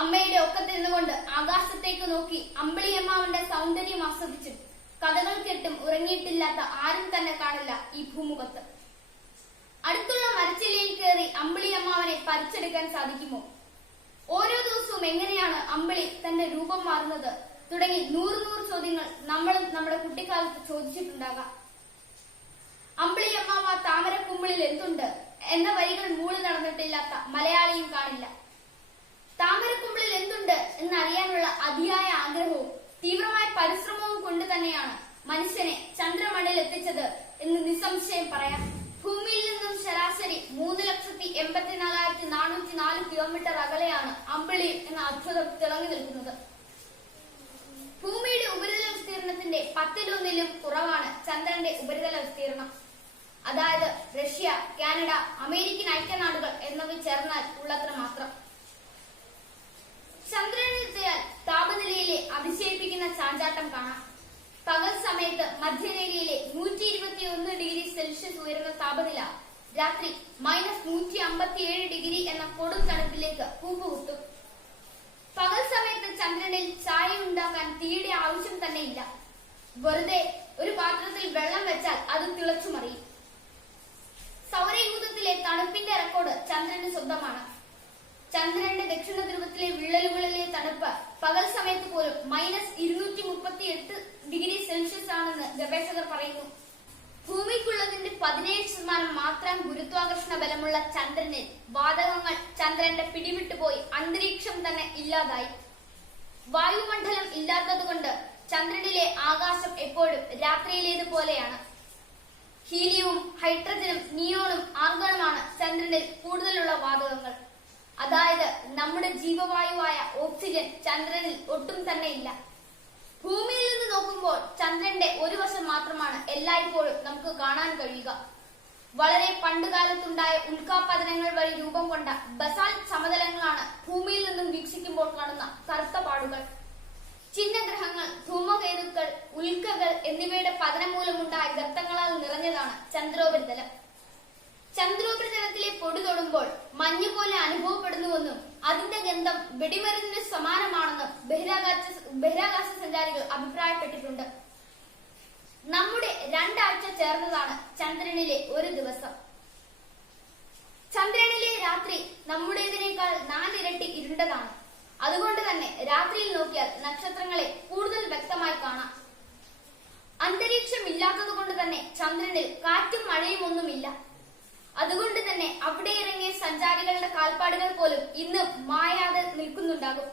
അമ്മയുടെ ഒക്കത്തിരുന്നുകൊണ്ട് ആകാശത്തേക്ക് നോക്കി അമ്പിളിയമ്മാവന്റെ സൗന്ദര്യം ആസ്വദിച്ചു. കഥകൾ കേട്ടും ഉറങ്ങിയിട്ടില്ലാത്ത ആരും തന്നെ കാണില്ല ഈ ഭൂമുഖത്ത്. അടുത്തുള്ള മരച്ചില്ലയിൽ കയറി അമ്പിളിയമ്മാവനെ പറിച്ചെടുക്കാൻ സാധിക്കുമോ? ഓരോ ദിവസവും എങ്ങനെയാണ് അമ്പിളി തന്റെ രൂപം മാറുന്നത്? തുടങ്ങി നൂറ് നൂറ് ചോദ്യങ്ങൾ നമ്മളും നമ്മുടെ കുട്ടിക്കാലത്ത് ചോദിച്ചിട്ടുണ്ടാകാം. അമ്പിളി അമ്മാവ താമരക്കുമ്പിളിൽ എന്തുണ്ട്? എന്ന വരികൾ മൂളി നടന്നിട്ടില്ലാത്ത മലയാളിയും കാണില്ല. താമരക്കുമ്പിളിൽ എന്തുണ്ട് എന്നറിയാനുള്ള അതിയായ ആഗ്രഹവും തീവ്രമായ പരിശ്രമവും കൊണ്ട് തന്നെയാണ് മനുഷ്യനെ ചന്ദ്രമണ്ണിൽ എത്തിച്ചത് എന്ന് നിസ്സംശയം പറയാം. ഭൂമിയിൽ നിന്നും ശരാശരി മൂന്ന് ലക്ഷത്തി എൺപത്തിനാലായിരത്തി നാനൂറ്റി നാല് കിലോമീറ്റർ അകലെയാണ് അമ്പിളി എന്ന അത്ഭുതം തിളങ്ങി നിൽക്കുന്നത്. ഭൂമിയുടെ ഉപരിതല വിസ്തീർണത്തിന്റെ പത്തിലൊന്നിലും കുറവാണ് ചന്ദ്രന്റെ ഉപരിതല വിസ്തീർണം. അതായത് റഷ്യ കാനഡ അമേരിക്കൻ ഐക്യനാടുകൾ എന്നിവ ചേർന്നാൽ ഉള്ളത്ര മാത്രം. ചന്ദ്രനിലെത്തിയാൽ താപനിലയിലെ അതിശയിപ്പിക്കുന്ന ചാഞ്ചാട്ടം കാണാം. പകൽ സമയത്ത് മധ്യരേഖയിലെ നൂറ്റി ഇരുപത്തി ഒന്ന് ഡിഗ്രി സെൽഷ്യസ് ഉയർന്ന താപനില രാത്രി മൈനസ് നൂറ്റി അമ്പത്തിയേഴ് ഡിഗ്രി എന്ന കൊടും തണുപ്പിലേക്ക് കൂപ്പുകുത്തും. പകൽ സമയത്ത് ചന്ദ്രനിൽ ചായ ഉണ്ടാക്കാൻ തീയുടെ ആവശ്യം തന്നെ ഇല്ല. വെറുതെ ഒരു പാത്രത്തിൽ വെള്ളം വെച്ചാൽ അത് തിളച്ചു മറിയും സൗരയൂഥത്തിലെ തണുപ്പിന്റെ റെക്കോർഡ് ചന്ദ്രന് സ്വന്തമാണ്. ചന്ദ്രന്റെ ദക്ഷിണ ധ്രുവത്തിലെ വിള്ളലുകളിലെ തണുപ്പ്. പകൽ സമയത്ത് പോലും മൈനസ് ഇരുന്നൂറ്റി മുപ്പത്തി എട്ട് ഡിഗ്രി സെൽഷ്യസ് ആണെന്ന് ഗവേഷകർ പറയുന്നു. ഭൂമിക്കുള്ളതിന്റെ പതിനേഴ് ശതമാനം മാത്രം ഗുരുത്വാകർഷണ ബലമുള്ള ചന്ദ്രനിൽ വാതകങ്ങൾ ചന്ദ്രന്റെ പിടിവിട്ടുപോയി അന്തരീക്ഷം തന്നെ ഇല്ലാതായി. വായുമണ്ഡലം ഇല്ലാത്തതുകൊണ്ട് ചന്ദ്രനിലെ ആകാശം എപ്പോഴും രാത്രിയിലേതുപോലെയാണ് ഹീലിയവും ഹൈഡ്രജനും നിയോണും ആർഗണുമാണ് ചന്ദ്രനിൽ കൂടുതലുള്ള വാതകങ്ങൾ. അതായത് നമ്മുടെ ജീവവായുവായ ഓക്സിജൻ ചന്ദ്രനിൽ ഒട്ടും തന്നെ ഇല്ല. ഭൂമിയിൽ നിന്ന് നോക്കുമ്പോൾ ചന്ദ്രന്റെ ഒരു വശം മാത്രമാണ് എല്ലായ്പ്പോഴും നമുക്ക് കാണാൻ കഴിയുക. വളരെ പണ്ടുകാലത്തുണ്ടായ ഉൽക്കാപതനങ്ങൾ വഴി രൂപം കൊണ്ട ബസാൽ സമതലങ്ങളാണ് ഭൂമിയിൽ നിന്നും വീക്ഷിക്കുമ്പോൾ കാണുന്ന കറുത്ത പാടുകൾ. ചിഹ്നഗ്രഹങ്ങൾ ധൂമകേതുക്കൾ ഉൽക്കകൾ എന്നിവയുടെ പതനം മൂലമുണ്ടായ ഗർത്തങ്ങളാൽ നിറഞ്ഞതാണ് ചന്ദ്രോപരിതലം. ചന്ദ്രോപരിതലത്തിലെ പൊടി തൊടുമ്പോൾ മഞ്ഞു പോലെ അനുഭവപ്പെടുന്നുവെന്നും അതിന്റെ ഗന്ധം വെടിമരുന്നിന് സമാനമാണെന്നും ബഹിരാകാശ ബഹിരാകാശ സഞ്ചാരികൾ അഭിപ്രായപ്പെട്ടിട്ടുണ്ട്. നമ്മുടെ രണ്ടാഴ്ച ചേർന്നതാണ് ചന്ദ്രനിലെ ഒരു ദിവസം. ചന്ദ്രനിലെ രാത്രി നമ്മുടേതിനേക്കാൾ നാലിരട്ടി ഇരുണ്ടതാണ്. അതുകൊണ്ട് തന്നെ രാത്രിയിൽ നോക്കിയാൽ നക്ഷത്രങ്ങളെ കൂടുതൽ വ്യക്തമായി കാണാം. അന്തരീക്ഷം ഇല്ലാത്തത് കൊണ്ട് തന്നെ ചന്ദ്രനിൽ കാറ്റും മഴയും ഒന്നുമില്ല അതുകൊണ്ട് തന്നെ അവിടെ ഇറങ്ങിയ സഞ്ചാരികളുടെ കാൽപ്പാടുകൾ പോലും ഇന്ന് മായാതെ നിൽക്കുന്നുണ്ടാകും.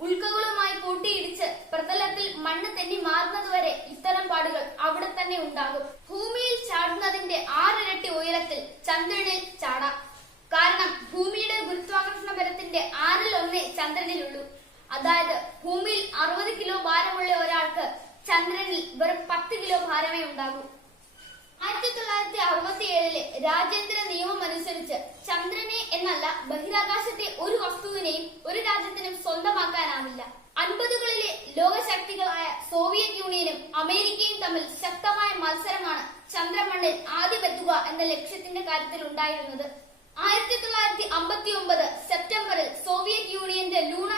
ഉൽക്കകളുമായി കൂട്ടിയിടിച്ച് പ്രതലത്തിൽ മണ്ണ് തെന്നി മാറുന്നതുവരെ ഇത്തരം പാടുകൾ അവിടെ തന്നെ ഉണ്ടാകും. ഭൂമിയിൽ ചാടുന്നതിന്റെ ആറിരട്ടി ഉയരത്തിൽ ചന്ദ്രനിൽ ചാടാം. കാരണം ഭൂമിയുടെ ഗുരുത്വാകർഷണ ബലത്തിന്റെ ആറിൽ ഒന്നേ ചന്ദ്രനിലുള്ളൂ. അതായത് ഭൂമിയിൽ അറുപത് കിലോ ഭാരമുള്ള ഒരാൾക്ക് ചന്ദ്രനിൽ വെറും പത്ത് കിലോ ഭാരമേ ഉണ്ടാകൂ. ആയിരത്തി തൊള്ളായിരത്തി അറുപത്തി ഏഴിലെ രാജ്യാന്തര നിയമം അനുസരിച്ച് ചന്ദ്രനെ എന്നല്ല ബഹിരാകാശത്തെ ഒരു വസ്തുവിനെയും ഒരു രാജ്യത്തിനും സ്വന്തമാക്കാനാവില്ല. അൻപതുകളിലെ ലോകശക്തികളായ സോവിയറ്റ് യൂണിയനും അമേരിക്കയും തമ്മിൽ ശക്തമായ മത്സരമാണ് ചന്ദ്രമണ്ണിൽ ആദ്യമെത്തുക എന്ന ലക്ഷ്യത്തിന്റെ കാര്യത്തിൽ ഉണ്ടായിരുന്നത്. ആയിരത്തി തൊള്ളായിരത്തി അമ്പത്തി ഒമ്പത് സെപ്റ്റംബറിൽ സോവിയറ്റ് യൂണിയന്റെ ലൂണ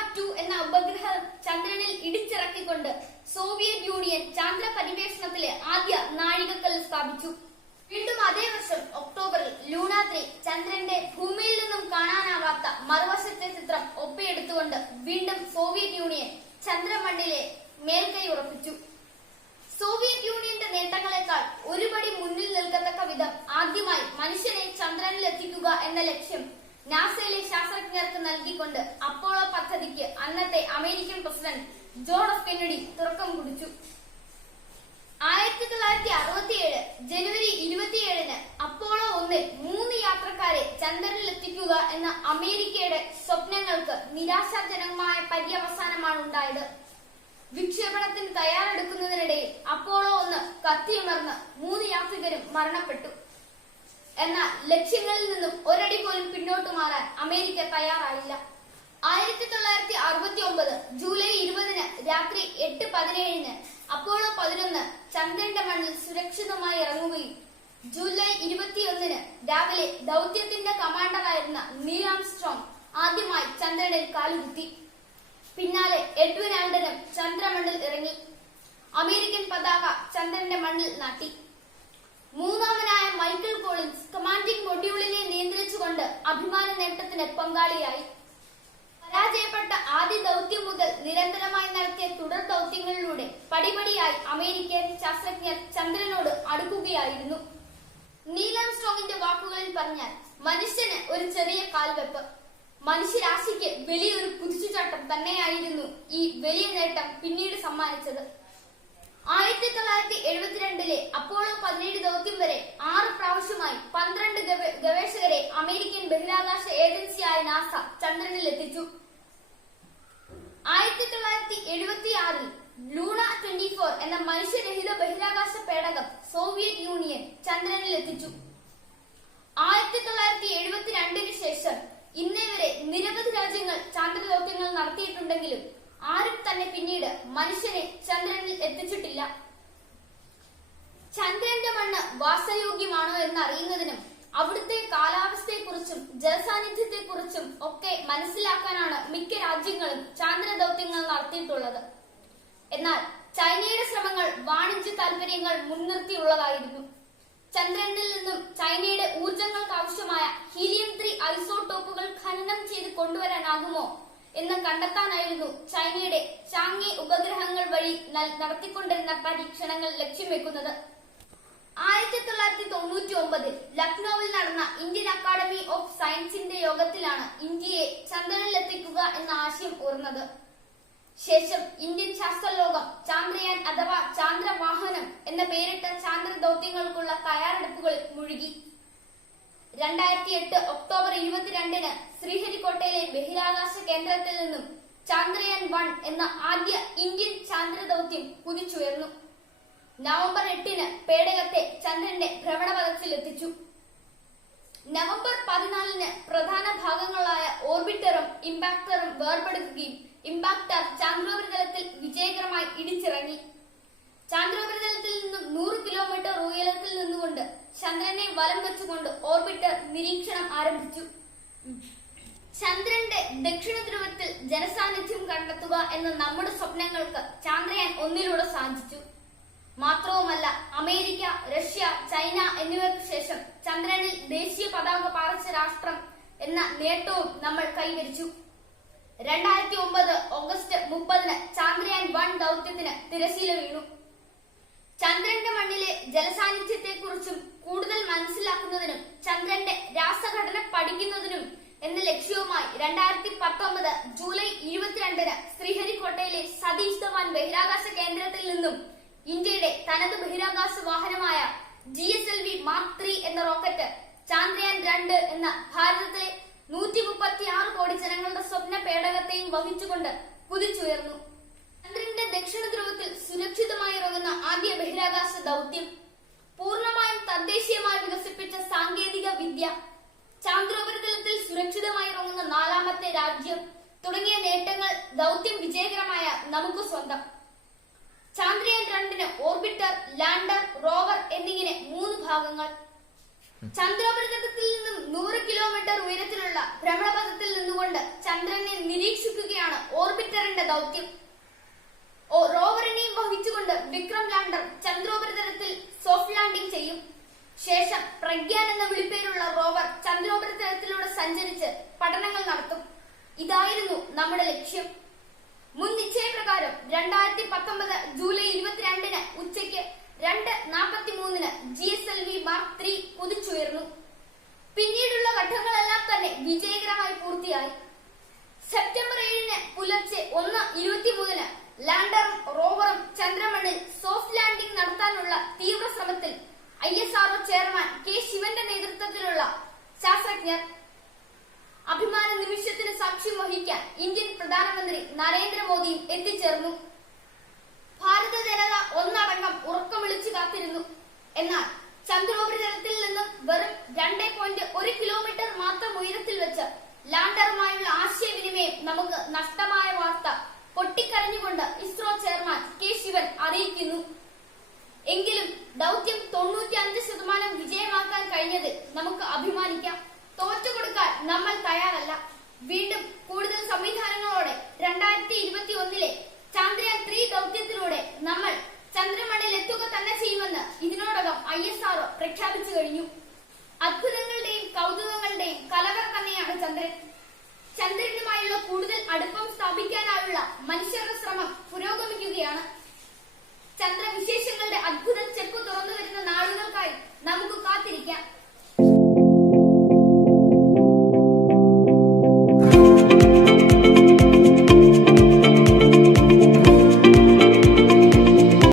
ചന്ദ്രനിൽ ഇടിച്ചിറക്കിക്കൊണ്ട് സോവിയറ്റ് യൂണിയൻ ചാന്ദ്ര പരിവേഷണത്തിലെ ആദ്യ നാഴികക്കല്ല് സ്ഥാപിച്ചു. വീണ്ടും അതേ വർഷം ഒക്ടോബറിൽ ലൂണ ത്രീ ചന്ദ്രന്റെ ഭൂമിയിൽ നിന്നും കാണാനാവാത്ത മറുവശത്തെ ചിത്രം ഒപ്പിയെടുത്തുകൊണ്ട് വീണ്ടും സോവിയറ്റ് യൂണിയൻ ചന്ദ്രമണ്ണിലെ മേൽക്കൈ ഉറപ്പിച്ചു. സോവിയറ്റ് യൂണിയന്റെ നേട്ടങ്ങളെക്കാൾ ഒരുപടി മുന്നിൽ നിൽക്കത്തക്ക വിധം ആദ്യമായി മനുഷ്യനെ ചന്ദ്രനിൽ എത്തിക്കുക എന്ന ലക്ഷ്യം നാസയിലെ ശാസ്ത്രജ്ഞർക്ക് നൽകിക്കൊണ്ട് അപ്പോളോ പദ്ധതിക്ക് അന്നത്തെ American president John F Kennedy തുറക്കം കുടിച്ചു ആയിരത്തി തൊള്ളായിരത്തി അറുപത്തിയേഴ് ജനുവരി ഇരുപത്തിയേഴിന് അപ്പോളോ ഒന്നിൽ മൂന്ന് യാത്രക്കാരെ ചന്ദ്രനിൽ എത്തിക്കുക എന്ന അമേരിക്കയുടെ സ്വപ്നങ്ങൾക്ക് നിരാശാജനകമായ പര്യവസാനമാണ് ഉണ്ടായത് വിക്ഷേപണത്തിന് തയ്യാറെടുക്കുന്നതിനിടയിൽ അപ്പോളോ ഒന്ന് കത്തിയമർന്ന് മൂന്ന് യാത്രികരും മരണപ്പെട്ടു. എന്നാൽ ലക്ഷ്യങ്ങളിൽ നിന്നും ഒരടി പോലും പിന്നോട്ട് മാറാൻ അമേരിക്ക തയ്യാറായില്ല. ആയിരത്തി തൊള്ളായിരത്തി അറുപത്തി ഒമ്പത് ജൂലൈ ഇരുപതിന് രാത്രി എട്ട് പതിനേഴിന് അപ്പോളോ പതിനൊന്ന് ചന്ദ്രന്റെ മണ്ണിൽ സുരക്ഷിതമായി ഇറങ്ങുകയും ജൂലൈ ഇരുപത്തിയൊന്നിന് രാവിലെ ദൗത്യത്തിന്റെ കമാൻഡറായിരുന്ന നീലാം ആംസ്ട്രോങ് ആദ്യമായി ചന്ദ്രനിൽ കാലുകുത്തി. പിന്നാലെ എഡ്വിൻ ആൽഡനും ചന്ദ്രമണ്ണിൽ ഇറങ്ങി. അമേരിക്കൻ പതാക ചന്ദ്രന്റെ മണ്ണിൽ നട്ടി. മൂന്നാമനായ കോളിൻസ് കമാൻഡിംഗ് മൊഡ്യൂളിനെ നിയന്ത്രിച്ചുകൊണ്ട് അഭിമാന നേട്ടത്തിന് പങ്കാളിയായി. പരാജയപ്പെട്ട ആദ്യ ദൗത്യം മുതൽ നിരന്തരമായി നടത്തിയ തുടർ ദൗത്യങ്ങളിലൂടെ പടിപടിയായി അമേരിക്കൻ ശാസ്ത്രജ്ഞർ ചന്ദ്രനോട് അടുക്കുകയായിരുന്നു. നീലാം സ്ട്രോങ്ങിന്റെ വാക്കുകളിൽ പറഞ്ഞാൽ മനുഷ്യന് ഒരു ചെറിയ കാൽവെപ്പ്. മനുഷ്യരാശിക്ക് വലിയൊരു കുതിച്ചുചാട്ടം തന്നെയായിരുന്നു ഈ വലിയ നേട്ടം പിന്നീട് സമ്മാനിച്ചത്. ആയിരത്തി തൊള്ളായിരത്തി എഴുപത്തിരണ്ടിലെ അപ്പോളോ പതിനേഴ് ദൗത്യം വരെ ആറ് പ്രാവശ്യമായി പന്ത്രണ്ട് ഗവേ- ഗവേഷകരെ അമേരിക്കൻ ബഹിരാകാശ ഏജൻസിയായ നാസ ചന്ദ്രനിൽ എത്തിച്ചു ആയിരത്തി തൊള്ളായിരത്തി എഴുപത്തി ആറിൽ ലൂണ ട്വന്റി ഫോർ എന്ന മനുഷ്യരഹിത ബഹിരാകാശ പേടകം സോവിയറ്റ് യൂണിയൻ ചന്ദ്രനിൽ എത്തിച്ചു ആയിരത്തി തൊള്ളായിരത്തി എഴുപത്തിരണ്ടിന് ശേഷം ഇന്നേ വരെ നിരവധി രാജ്യങ്ങൾ ചാന്ദ്രദൗത്യങ്ങൾ നടത്തിയിട്ടുണ്ടെങ്കിലും ആരും തന്നെ പിന്നീട് മനുഷ്യനെ ചന്ദ്രനിൽ എത്തിച്ചിട്ടില്ല. ചന്ദ്രന്റെ മണ്ണ് വാസയോഗ്യമാണോ എന്ന് അറിയുന്നതിനും അവിടുത്തെ കാലാവസ്ഥയെക്കുറിച്ചും ജലസാന്നിധ്യത്തെക്കുറിച്ചും ഒക്കെ മനസ്സിലാക്കാനാണ് മിക്ക രാജ്യങ്ങളും ചാന്ദ്രദൗത്യങ്ങൾ നടത്തിയിട്ടുള്ളത്. എന്നാൽ ചൈനയുടെ ശ്രമങ്ങൾ വാണിജ്യ താല്പര്യങ്ങൾ മുൻനിർത്തിയുള്ളതായിരുന്നു. ചന്ദ്രനിൽ നിന്നും ചൈനയുടെ ഊർജങ്ങൾക്ക് ആവശ്യമായ ഹീലിയം ത്രീ ഐസോടോപ്പുകൾ ഖനനം ചെയ്ത് കൊണ്ടുവരാനാകുമോ എന്ന് കണ്ടെത്താനായിരുന്നു ചൈനയുടെ ചാങ്ങി ഉപഗ്രഹങ്ങൾ വഴി നടത്തിക്കൊണ്ടിരുന്ന പരീക്ഷണങ്ങൾ ലക്ഷ്യം വെക്കുന്നത്. ആയിരത്തി തൊള്ളായിരത്തി തൊണ്ണൂറ്റി ഒമ്പതിൽ ലക്നൌവിൽ നടന്ന ഇന്ത്യൻ അക്കാദമി ഓഫ് സയൻസിന്റെ യോഗത്തിലാണ് ഇന്ത്യയെ ചന്ദ്രനിലെത്തിക്കുക എന്ന ആശയം ഓർന്നത് ശേഷം ഇന്ത്യൻ ശാസ്ത്രലോകം ചാന്ദ്രയാൻ അഥവാ ചാന്ദ്രവാഹനം എന്ന പേരിട്ട ചാന്ദ്ര ദൗത്യങ്ങൾക്കുള്ള തയ്യാറെടുപ്പുകളിൽ മുഴുകി. രണ്ടായിരത്തി എട്ട് ഒക്ടോബർ ഇരുപത്തിരണ്ടിന് ശ്രീഹരിക്കോട്ടയിലെ ബഹിരാകാശ കേന്ദ്രത്തിൽ നിന്നും ചാന്ദ്രയാൻ വൺ എന്ന ആദ്യ ഇന്ത്യൻ ചാന്ദ്ര ദൗത്യം കുതിച്ചുയർന്നു. നവംബർ എട്ടിന് പേടകത്തെ ചന്ദ്രന്റെ ഭ്രമണപഥത്തിൽ എത്തിച്ചു. നവംബർ പതിനാലിന് പ്രധാന ഭാഗങ്ങളായ ഓർബിറ്ററും ഇമ്പാക്ടറും വേർപെടുത്തുകയും ഇമ്പാക്ടർ ചാന്ദ്രോപരിതലത്തിൽ വിജയകരമായി ഇടിച്ചിറങ്ങി. ചാന്ദ്രോപരിതലത്തിൽ നിന്നും നൂറ് കിലോമീറ്റർ ഉയരത്തിൽ നിന്നുകൊണ്ട് ചന്ദ്രനെ വലം വെച്ചുകൊണ്ട് ഓർബിറ്റർ നിരീക്ഷണം ആരംഭിച്ചു. ചന്ദ്രന്റെ ദക്ഷിണ ധ്രുവത്തിൽ ജനസാന്നിധ്യം കണ്ടെത്തുക എന്ന നമ്മുടെ സ്വപ്നങ്ങൾക്ക് ചാന്ദ്രയാൻ ഒന്നിലൂടെ സാധിച്ചു. മാത്രവുമല്ല അമേരിക്ക റഷ്യ ചൈന എന്നിവർക്ക് ശേഷം ചന്ദ്രനിൽ ദേശീയ പതാക പാറിച്ച രാഷ്ട്രം എന്ന നേട്ടവും നമ്മൾ കൈവരിച്ചു. രണ്ടായിരത്തി ഒമ്പത് ഓഗസ്റ്റ് മുപ്പതിന് ചാന്ദ്രയാൻ വൺ ദൗത്യത്തിന് തിരശീല വീണു. ചന്ദ്രന്റെ മണ്ണിലെ കൂടുതൽ മനസ്സിലാക്കുന്നതിനും ചന്ദ്രന്റെ രാസഘടന പഠിക്കുന്നതിനും എന്ന ലക്ഷ്യവുമായി രണ്ടായിരത്തി പത്തൊമ്പത് ജൂലൈ ഇരുപത്തിരണ്ടിന് ശ്രീഹരിക്കോട്ടയിലെ സതീഷ് ധവാൻ ബഹിരാകാശ കേന്ദ്രത്തിൽ നിന്നും ഇന്ത്യയുടെ തനത് ബഹിരാകാശ വാഹനമായ G S L V mark three എന്ന റോക്കറ്റ് ചാന്ദ്രയാൻ രണ്ട് എന്ന ഭാരതത്തിലെ നൂറ്റി മുപ്പത്തി ആറ് കോടി ജനങ്ങളുടെ സ്വപ്ന പേടകത്തെയും വഹിച്ചുകൊണ്ട് കുതിച്ചുയർന്നു. ചന്ദ്രന്റെ ദക്ഷിണ ധ്രുവത്തിൽ സുരക്ഷിതമായി ഇറങ്ങുന്ന ആദ്യ ബഹിരാകാശ ദൗത്യം പൂർണമായും തദ്ദേശീയമായി വികസിപ്പിച്ച സാങ്കേതിക വിദ്യ ചാന്ദ്രോപരിതലത്തിൽ സുരക്ഷിതമായി ഇറങ്ങുന്ന നാലാമത്തെ രാജ്യം തുടങ്ങിയ നേട്ടങ്ങൾ ദൗത്യം വിജയകരമായ നമുക്ക് സ്വന്തം. ചാന്ദ്രയാൻ രണ്ടിന് ഓർബിറ്റർ ലാൻഡർ റോവർ എന്നിങ്ങനെ മൂന്ന് ഭാഗങ്ങൾ. ചന്ദ്രോപരിതലത്തിൽ നിന്നും നൂറ് കിലോമീറ്റർ ഉയരത്തിലുള്ള ഭ്രമണപഥത്തിൽ നിന്നുകൊണ്ട് ചന്ദ്രനെ നിരീക്ഷിക്കുകയാണ് ഓർബിറ്ററിന്റെ ദൗത്യം. റോവറിനെയും വഹിച്ചുകൊണ്ട് വിക്രം ലാൻഡർ ചന്ദ്രോപരിതലത്തിൽ സോഫ്റ്റ് ലാൻഡിംഗ് ചെയ്യും. ശേഷം പ്രഗ്യാൻ എന്ന വിളിപ്പേരുള്ള റോവർ ചന്ദ്രോപരിതലത്തിലൂടെ സഞ്ചരിച്ച് പഠനങ്ങൾ നടത്തും. ഇതായിരുന്നു നമ്മുടെ ലക്ഷ്യം. മുൻ നിശ്ചയപ്രകാരം രണ്ടായിരത്തി പത്തൊമ്പത് ജൂലൈ ഇരുപത്തിരണ്ടിന് ഉച്ചയ്ക്ക് രണ്ട് നാൽപ്പത്തി മൂന്നിന് G S L V mark three കുതിച്ചുയർന്നു. പിന്നീടുള്ള ഘട്ടങ്ങളെല്ലാം തന്നെ വിജയകരമായി പൂർത്തിയായി. സെപ്റ്റംബർ ഏഴിന് പുലർച്ചെ ഒന്ന് ഇരുപത്തിമൂന്നിന് ലാൻഡറും റോവറും ചന്ദ്രമണ്ണിൽ സോഫ്റ്റ് ലാൻഡിംഗ് നടത്താനുള്ള തീവ്ര ശ്രമത്തിൽ I S R O chairman K ശിവന്റെ നേതൃത്വത്തിലുള്ള ശാസ്ത്രജ്ഞർ അഭിമാന നിമിഷത്തിന് സാക്ഷ്യം വഹിക്കാൻ ഇന്ത്യൻ പ്രധാനമന്ത്രി നരേന്ദ്രമോദിയും എത്തിച്ചേർന്നു. ഭാരത ജനത ഒന്നടങ്കം ഉറക്കം വിളിച്ചു കാത്തിരുന്നു. എന്നാൽ ചന്ദ്രോപരിതലത്തിൽ നിന്നും വെറും രണ്ട് പോയിന്റ് ഒരു കിലോമീറ്റർ മാത്രം ഉയരത്തിൽ വെച്ച് ലാൻഡറുമായുള്ള ആശയവിനിമയം നമുക്ക് നഷ്ടമായ അറിയിക്കുന്നു. എങ്കിലും ദൗത്യം തൊണ്ണൂറ്റി അഞ്ച് ശതമാനം വിജയമാക്കാൻ കഴിഞ്ഞത് നമുക്ക് അഭിമാനിക്കാം. തോറ്റുകൊടുക്കാൻ നമ്മൾ തയ്യാറല്ല. വീണ്ടും കൂടുതൽ സംവിധാനങ്ങളോടെ രണ്ടായിരത്തി ഇരുപത്തി ഒന്നിലെ ചന്ദ്രയാൻ ത്രീ ദൗത്യത്തിലൂടെ നമ്മൾ ചന്ദ്രമണ്ണിൽ എത്തുക തന്നെ ചെയ്യുമെന്ന് ഇതിനോടകം ഐ എസ് ആർ പ്രഖ്യാപിച്ചു കഴിഞ്ഞു. അത്ഭുതങ്ങളുടെയും കൗതുകങ്ങളുടെയും കലവറ തന്നെയാണ് ചന്ദ്രൻ. ചന്ദ്രനുമായുള്ള കൂടുതൽ അടുപ്പം സ്ഥാപിക്കാനായുള്ള മനുഷ്യരുടെ ശ്രമം പുരോഗമിക്കുകയാണ്. ചന്ദ്രവിശേഷങ്ങളുടെ അത്ഭുത ചെപ്പ് തുറന്നു വരുന്ന നാളുകൾക്കായി നമുക്ക് കാത്തിരിക്കാം.